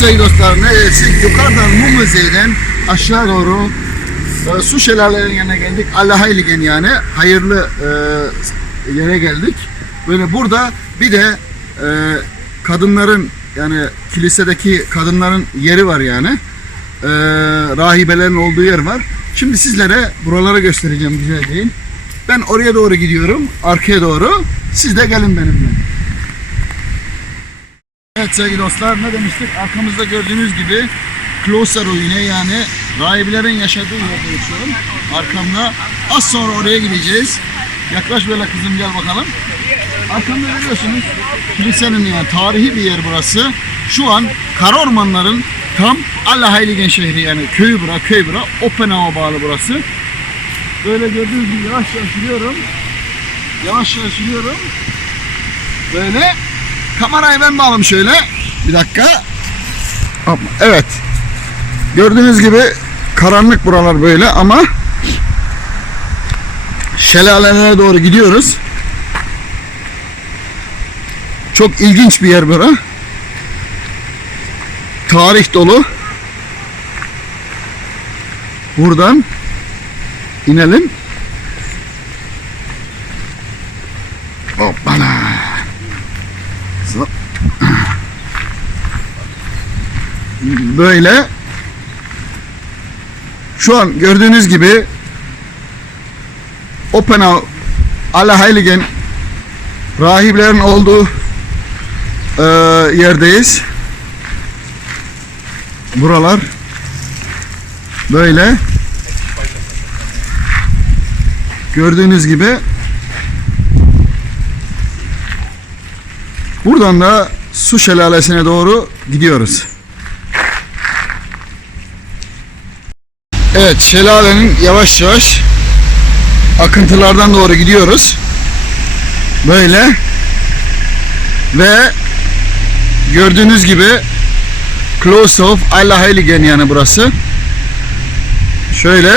sevgili dostlar neresi? Yukarıdan Mumluze'den aşağı doğru e, su şelalelerinin yanına geldik. Allah hayligen yani hayırlı e, yere geldik. Böyle burada bir de e, kadınların yani kilisedeki kadınların yeri var yani. E, rahibelerin olduğu yer var. Şimdi sizlere buraları göstereceğim güzel değil. Ben oraya doğru gidiyorum. Arkaya doğru. Siz de gelin benimle. Evet sevgili dostlar ne demiştik? Arkamızda gördüğünüz gibi Kloster ruine yani rahibelerin yaşadığı yerde yaşıyorum. Arkamda az sonra oraya gideceğiz. Yaklaş böyle kızım gel bakalım. Arkamda görüyorsunuz kilisenin yani tarihi bir yer burası. Şu an Karormanların tam Allahheiligen şehri yani köyü bura köy bura Oppenau'a bağlı burası. Böyle gördüğünüz gibi yavaş yavaş yürüyorum. Yavaş yavaş yürüyorum. Böyle kamerayı ben bağladım şöyle. Bir dakika. Hoppa, Evet. Gördüğünüz gibi karanlık buralar böyle ama şelalelere doğru gidiyoruz. Çok ilginç bir yer bura. Tarih dolu. Buradan inelim. Hoppala. Böyle şu an gördüğünüz gibi Oppenau Allerheiligen rahiplerin olduğu eee, yerdeyiz. Buralar böyle gördüğünüz gibi buradan da su şelalesine doğru gidiyoruz. Evet şelalenin yavaş yavaş akıntılardan doğru gidiyoruz. Böyle ve gördüğünüz gibi Close of Allerheiligen yani burası. Şöyle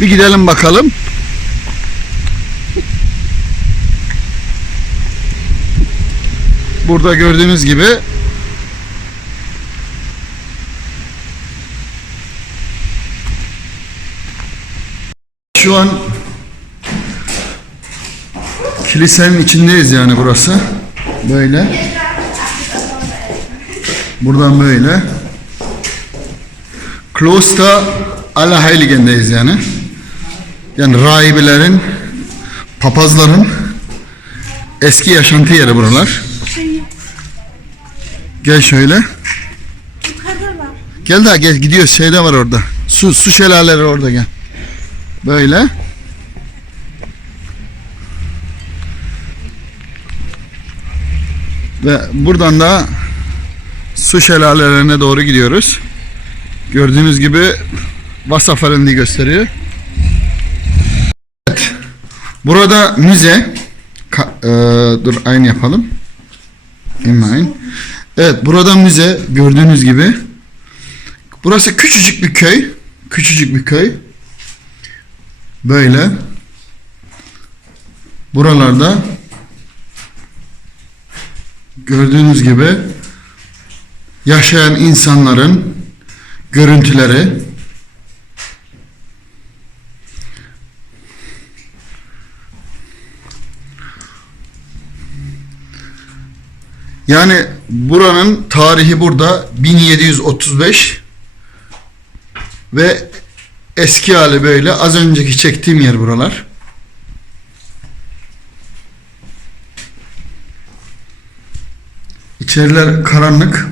bir gidelim bakalım. Burada gördüğünüz gibi Şu an kilisenin içindeyiz yani burası. Böyle. Buradan böyle. Kloster Allerheiligen'deyiz yani. Yani rahibelerin, papazların eski yaşantı yeri buralar. Gel şöyle. Gel daha gel gidiyoruz şeyde var orada. Su su şelaleleri orada gel. Böyle. Ve buradan da su şelalelerine doğru gidiyoruz. Gördüğünüz gibi Wasserfall'ini gösteriyor. Evet. Burada müze. Ka- eee, dur aynı yapalım. Inline. Evet burada müze gördüğünüz gibi. Burası küçücük bir köy. Küçücük bir köy. Böyle. Buralarda gördüğünüz gibi yaşayan insanların görüntüleri Yani buranın tarihi burada 1735 ve eski hali böyle. Az önceki çektiğim yer buralar. İçeriler karanlık.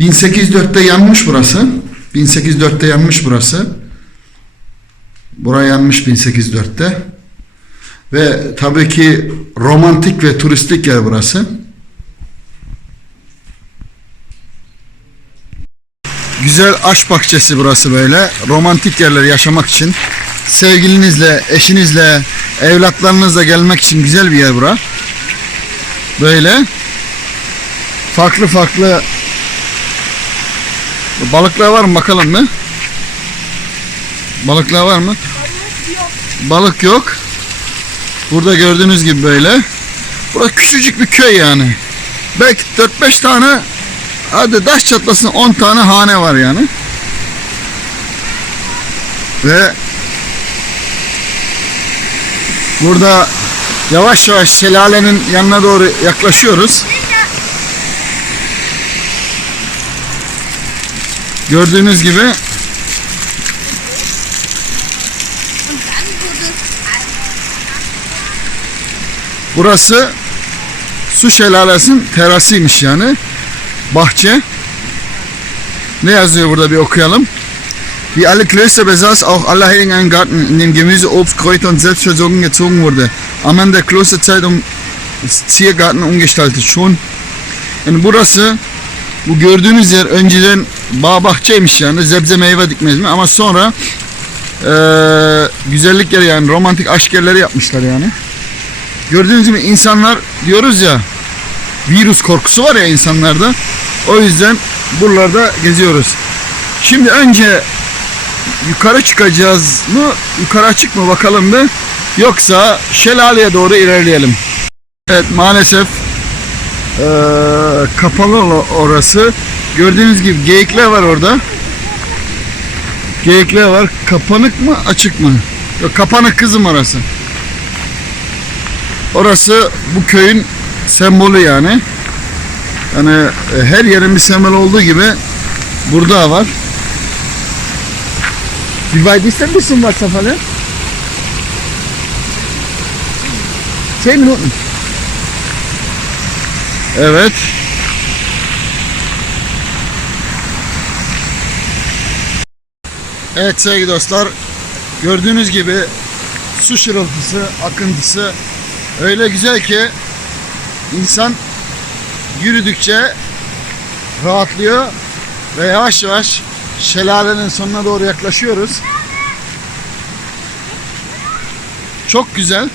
1804'te yanmış burası. 1804'te yanmış burası. Buraya yanmış 1804'te. Ve tabii ki romantik ve turistik yer burası. Güzel aşk bahçesi burası böyle. Romantik yerler yaşamak için. Sevgilinizle, eşinizle, evlatlarınızla gelmek için güzel bir yer bura. Böyle. Farklı farklı balıklar var mı bakalım mı? Balıklar var mı? Balık yok. Burada gördüğünüz gibi böyle. Burası küçücük bir köy yani. belki 4-5 tane hadi taş çatlasın 10 tane hane var yani. Ve burada yavaş yavaş şelalenin yanına doğru yaklaşıyoruz. Gördüğünüz gibi burası su şelalesinin terasıymış yani. Bahçe. Ne yazıyor burada bir okuyalım. Wie alle Klöster besaß auch Allerheiligen einen Garten, in dem Gemüse, Obst, Kräuter und Selbstversorgung gezogen wurde. Am Ende der Klosterzeit um Ziergarten umgestaltet. Schon yani burası bu gördüğünüz yer önceden bağ bahçeymiş yani zebze meyve dikmez mi ama sonra eee, güzellik yeri yani romantik aşk yerleri yapmışlar yani. Gördüğünüz gibi insanlar diyoruz ya virüs korkusu var ya insanlarda. O yüzden buralarda geziyoruz. Şimdi önce yukarı çıkacağız mı? Yukarı açık mı bakalım bir. Yoksa şelaleye doğru ilerleyelim. Evet maalesef eee, kapalı orası. Gördüğünüz gibi geyikler var orada. Geyikler var. Kapanık mı açık mı? Yok, kapanık kızım orası. Orası bu köyün sembolü yani. Yani e, her yerin bir sembol olduğu gibi burada var. İst denn bis zum Wasserfall? 10 Minuten. Evet. Evet sevgili dostlar. Gördüğünüz gibi su şırıltısı, akıntısı öyle güzel ki insan yürüdükçe rahatlıyor ve yavaş yavaş şelalenin sonuna doğru yaklaşıyoruz. Çok güzel.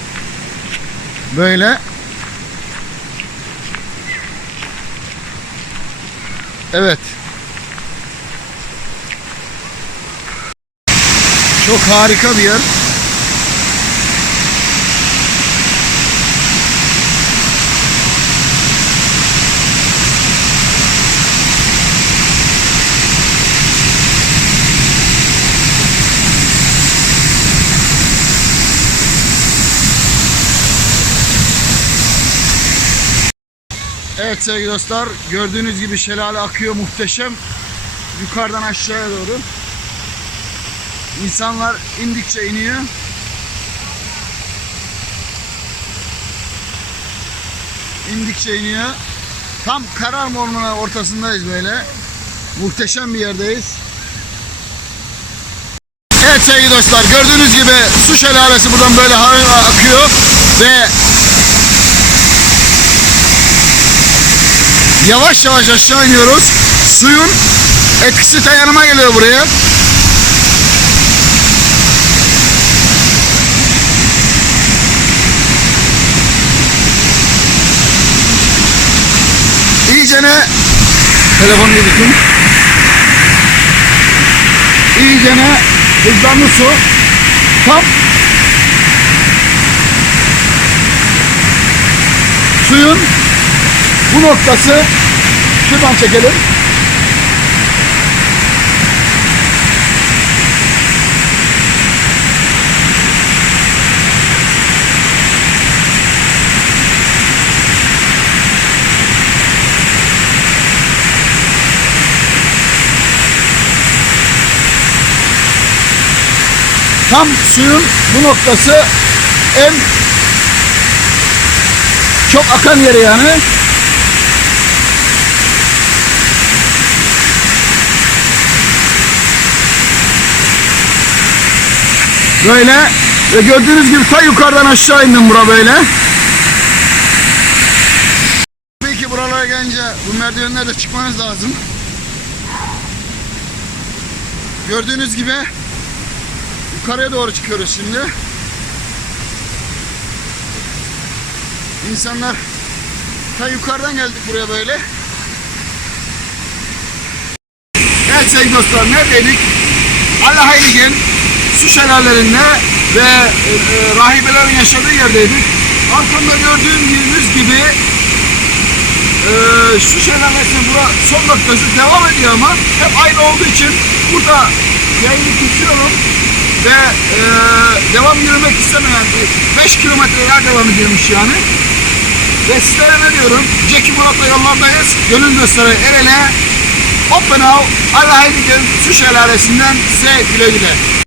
Böyle. Evet. Çok harika bir yer. Evet sevgili dostlar gördüğünüz gibi şelale akıyor muhteşem. Yukarıdan aşağıya doğru. İnsanlar indikçe iniyor. İndikçe iniyor. Tam karar ormanı ortasındayız böyle. Muhteşem bir yerdeyiz. Evet sevgili dostlar gördüğünüz gibi su şelalesi buradan böyle akıyor ve yavaş yavaş aşağı iniyoruz. Suyun etkisi de yanıma geliyor buraya. İyicene telefonu yürütün. İyicene hızlandı su. Tam suyun bu noktası şuradan çekelim. Tam suyun bu noktası en çok akan yeri yani. Böyle ve gördüğünüz gibi ta yukarıdan aşağı indim bura böyle. Tabii ki buralara gelince bu merdivenlerde çıkmanız lazım. Gördüğünüz gibi yukarıya doğru çıkıyoruz şimdi. İnsanlar ta yukarıdan geldik buraya böyle. Evet sevgili dostlar neredeydik? Allah'ayligen su şelalelerinde ve e, e, rahibelerin yaşadığı yerdeydik. Arkamda gördüğünüz gibi Ee, su şelalesinin bura son noktası devam ediyor ama hep aynı olduğu için burada yayını kesiyorum ve e, devam yürümek istemeyen 5 kilometre daha devam ediyormuş yani. Ve sizlere ne diyorum? Jackie Murat'la yollardayız. Gönül gösteri Erel'e Oppenau Allah'a gidin su şelalesinden size güle güle.